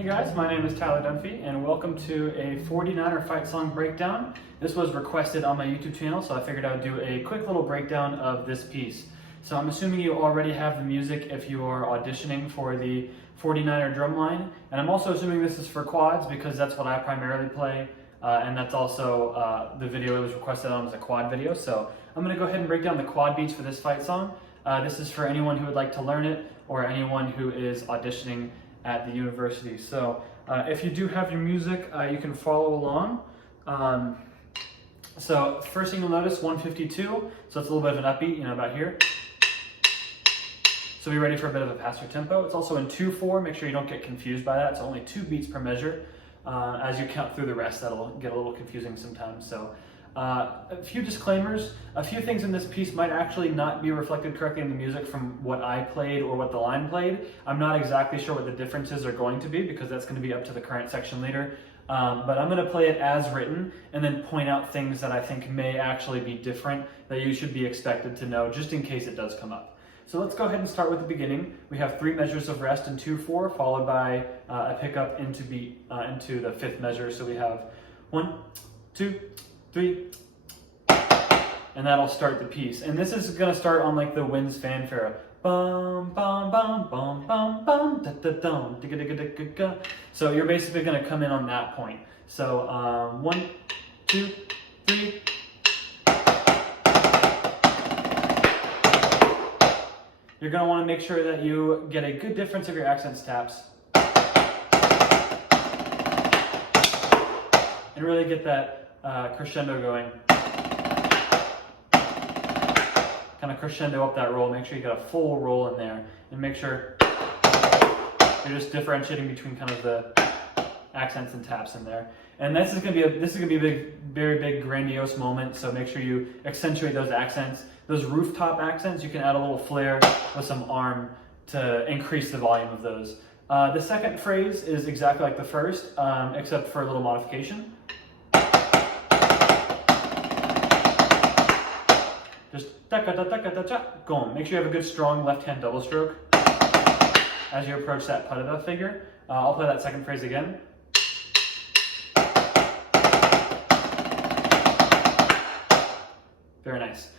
Hey guys, my name is Tyler Dunphy and welcome to a 49er fight song breakdown. This was requested on my YouTube channel, so I figured I would do a quick little breakdown of this piece. So I'm assuming you already have the music if you are auditioning for the 49er drum line, and I'm also assuming this is for quads because that's what I primarily play, and that's also the video it was requested on was a quad video. So I'm going to go ahead and break down the quad beats for this fight song. This is for anyone who would like to learn it or anyone who is auditioning at the university. So if you do have your music, you can follow along. So first thing you'll notice, 152, so it's a little bit of an upbeat, about here. So be ready for a bit of a faster tempo. It's also in 2/4, make sure you don't get confused by that. It's only 2 beats per measure. As you count through the rest, that'll get a little confusing sometimes. So a few disclaimers, a few things in this piece might actually not be reflected correctly in the music from what I played or what the line played. I'm not exactly sure what the differences are going to be because that's going to be up to the current section leader. But I'm going to play it as written and then point out things that I think may actually be different that you should be expected to know just in case it does come up. So let's go ahead and start with the beginning. We have 3 measures of rest in 2/4 followed by a pickup into the 5th measure. So we have 1, 2, 3, and that'll start the piece. And this is gonna start on like the wind's fanfare. Bum bum bum bum bum bum da da dum digga digga digga digga. So you're basically gonna come in on that point. So 1, 2, 3. You're gonna want to make sure that you get a good difference of your accents taps. And really get that crescendo going. Kind of crescendo up that roll. Make sure you get a full roll in there, and make sure you're just differentiating between kind of the accents and taps in there. And this is gonna be a big, very big, grandiose moment. So make sure you accentuate those accents. Those rooftop accents, you can add a little flair with some arm to increase the volume of those. The second phrase is exactly like the first, except for a little modification. Just da-ka-da-da-ka-da-cha, go. Make sure you have a good strong left hand double stroke as you approach that pa-da-da figure. I'll play that second phrase again. Very nice.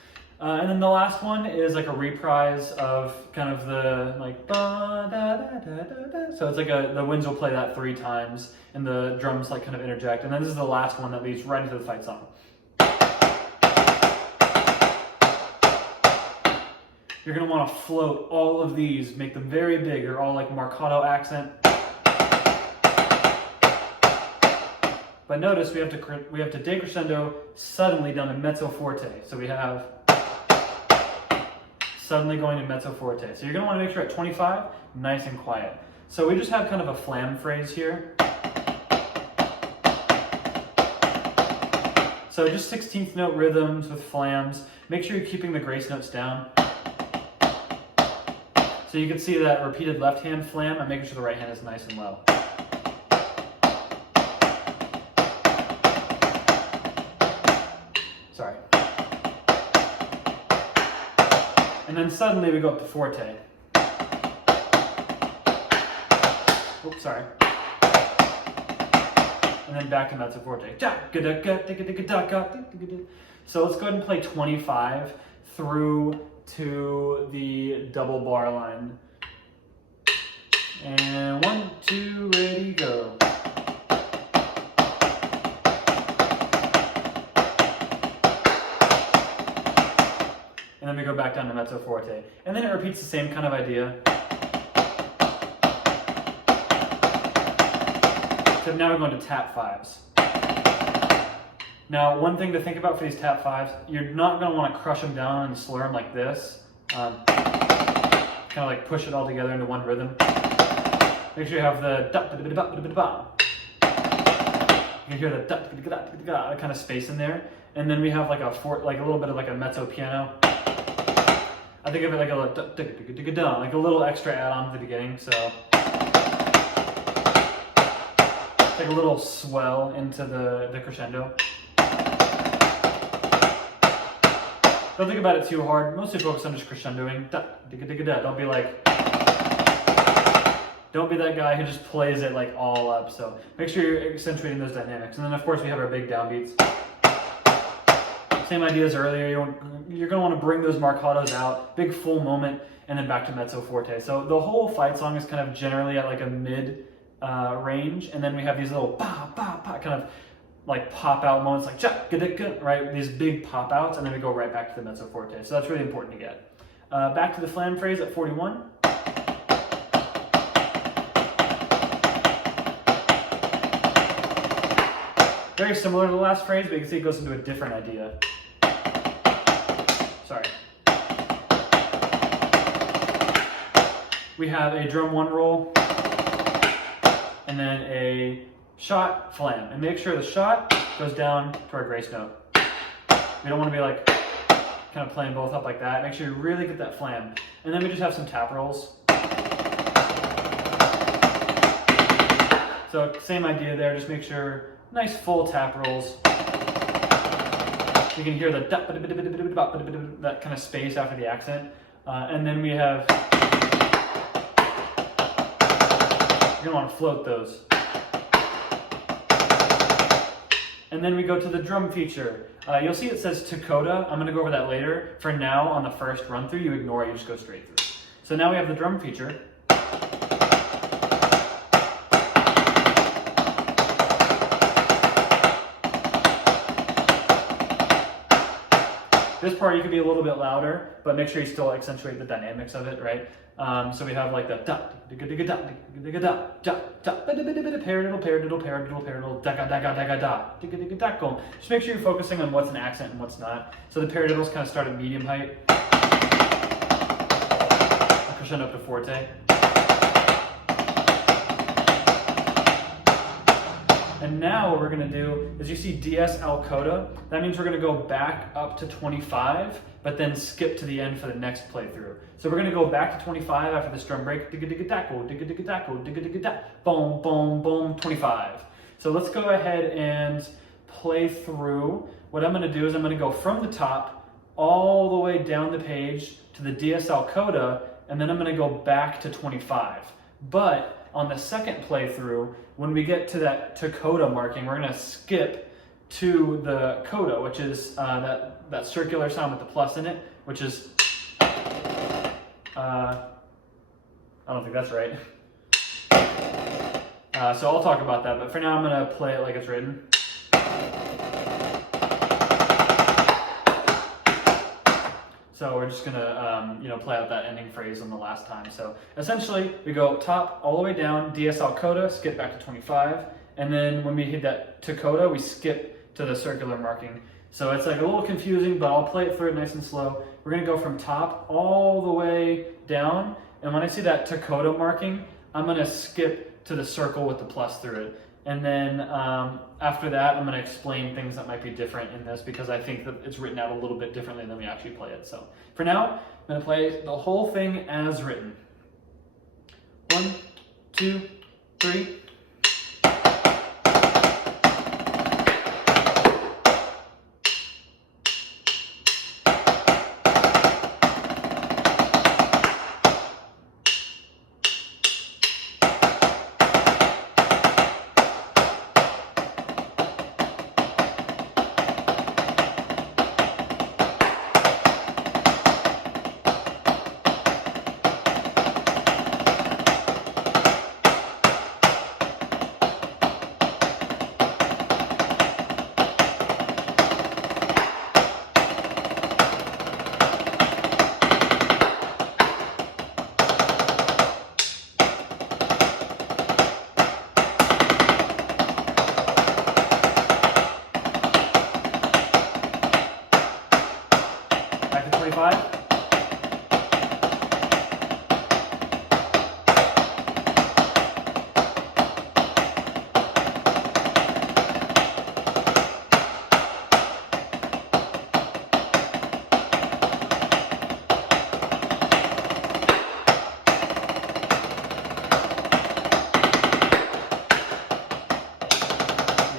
And then the last one is like a reprise of kind of the like ba da da da da da. So it's like the winds will play that 3 times and the drums like kind of interject. And then this is the last one that leads right into the fight song. You're gonna want to float all of these, make them very big. They're all like marcato accent. But notice we have to decrescendo suddenly down to mezzo forte. So we have suddenly going to mezzo forte. So you're gonna want to make sure at 25, nice and quiet. So we just have kind of a flam phrase here. So just 16th note rhythms with flams. Make sure you're keeping the grace notes down. So you can see that repeated left hand flam. I'm making sure the right hand is nice and low. Sorry. And then suddenly we go up to forte. Oops, sorry. And then back to mezzo forte. So let's go ahead and play 25 through to the double bar line. And 1, 2, ready, go. And then we go back down to mezzo forte. And then it repeats the same kind of idea. So now we're going to tap 5s. Now, one thing to think about for these tap 5s, you're not going to want to crush them down and slur them like this. Kind of like push it all together into one rhythm. Make sure you have the da-da-da-da-da-da-da. You can hear the da-da-da-da-da-da kind of space in there. And then we have like a little bit of like a mezzo piano. I think of it like a little extra add-on at the beginning. So it's like a little swell into the crescendo. Don't think about it too hard. Mostly focus on just crescendoing. Don't be like Don't be that guy who just plays it like all up. So make sure you're accentuating those dynamics. And then of course we have our big downbeats. Same idea as earlier. You're going to want to bring those marcatos out, big full moment, and then back to mezzo forte. So the whole fight song is kind of generally at like a mid range, and then we have these little ba ba ba kind of like pop out moments, like ja right? These big pop outs, and then we go right back to the mezzo forte. So that's really important to get. Back to the flam phrase at 41. Very similar to the last phrase, but you can see it goes into a different idea. Sorry. We have a drum one roll, and then a shot flam. And make sure the shot goes down to our grace note. We don't want to be like kind of playing both up like that. Make sure you really get that flam. And then we just have some tap rolls. So same idea there, just make sure nice full tap rolls. You can hear the that kind of space after the accent. And then we have, you're gonna want to float those. And then we go to the drum feature. You'll see it says Dakota. I'm gonna go over that later. For now, on the first run through, you ignore it, you just go straight through. So now we have the drum feature. This part you can be a little bit louder, but make sure you still accentuate the dynamics of it, right? So we have like the da digga digga da digga digga da da da paradiddle paradiddle paradiddle paradiddle da da da da da digga digga da go. Just make sure you're focusing on what's an accent and what's not. So the paradiddles kind of start at medium height, crescendo up to forte. And now what we're going to do is you see DS al coda. That means we're going to go back up to 25, but then skip to the end for the next playthrough. So we're going to go back to 25 after this drum break. Digga digga dacko, digga digga dacko, digga digga da, boom, boom, boom, 25. So let's go ahead and play through. What I'm going to do is I'm going to go from the top all the way down the page to the DS al coda, and then I'm going to go back to 25. But on the second playthrough, when we get to that coda marking, we're going to skip to the coda, which is that circular sound with the plus in it, which is, I don't think that's right. So I'll talk about that, but for now I'm going to play it like it's written. So we're just gonna, play out that ending phrase on the last time. So essentially, we go top all the way down, DS al coda, skip back to 25, and then when we hit that coda, we skip to the circular marking. So it's like a little confusing, but I'll play it through it nice and slow. We're gonna go from top all the way down, and when I see that coda marking, I'm gonna skip to the circle with the plus through it. And then after that, I'm going to explain things that might be different in this because I think that it's written out a little bit differently than we actually play it. So for now, I'm going to play the whole thing as written. 1, 2, 3.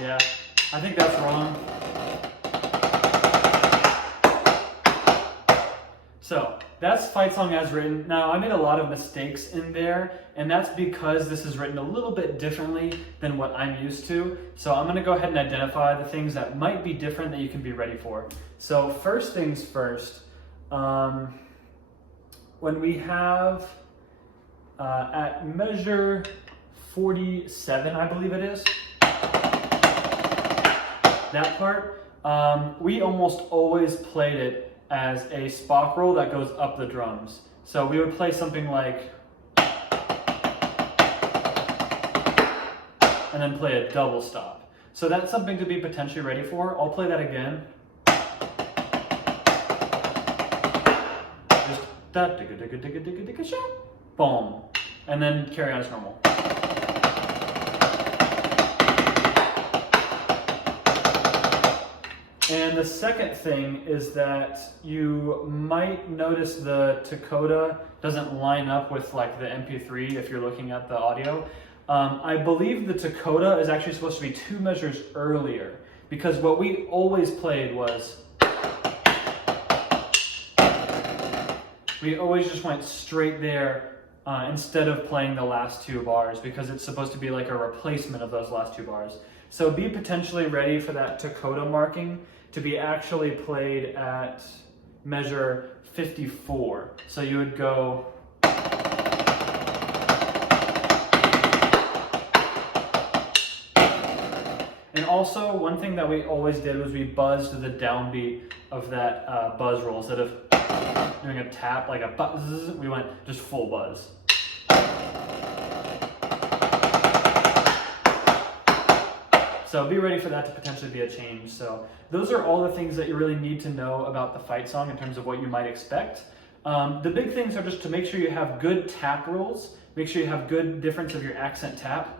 Yeah, I think that's wrong. So that that's fight song as written. Now, I made a lot of mistakes in there, and that's because this is written a little bit differently than what I'm used to. So I'm gonna go ahead and identify the things that might be different that you can be ready for. So first things first, when we have at measure 47, I believe it is, that part, we almost always played it as a Spock roll that goes up the drums. So we would play something like, and then play a double stop. So that's something to be potentially ready for. I'll play that again. Just da digga digga digga digga digga sha, boom, and then carry on as normal. And the second thing is that you might notice the Dakota doesn't line up with like the MP3 if you're looking at the audio. I believe the Dakota is actually supposed to be 2 measures earlier, because what we always played was, we always just went straight there instead of playing the last 2 bars, because it's supposed to be like a replacement of those last 2 bars. So be potentially ready for that Dakota marking to be actually played at measure 54. So you would go, and also one thing that we always did was we buzzed the downbeat of that buzz roll. Instead of doing a tap like a buzz, we went just full buzz. So be ready for that to potentially be a change. So those are all the things that you really need to know about the fight song in terms of what you might expect. The big things are just to make sure you have good tap rolls, make sure you have good difference of your accent tap,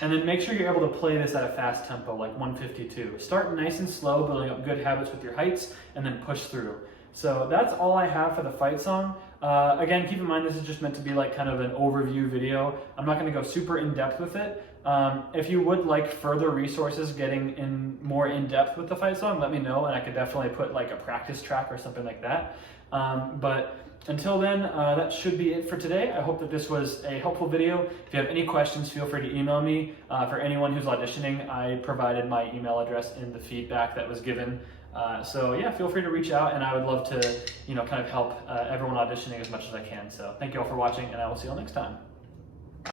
and then make sure you're able to play this at a fast tempo, like 152. Start nice and slow, building up good habits with your heights, and then push through. So that's all I have for the fight song. Again, keep in mind this is just meant to be like kind of an overview video. I'm not going to go super in depth with it. If you would like further resources getting more in depth with the fight song, let me know, and I could definitely put like a practice track or something like that. But until then, that should be it for today. I hope that this was a helpful video. If you have any questions, feel free to email me. For anyone who's auditioning, I provided my email address in the feedback that was given. So yeah, feel free to reach out, and I would love to, kind of help everyone auditioning as much as I can. So thank you all for watching, and I will see you all next time.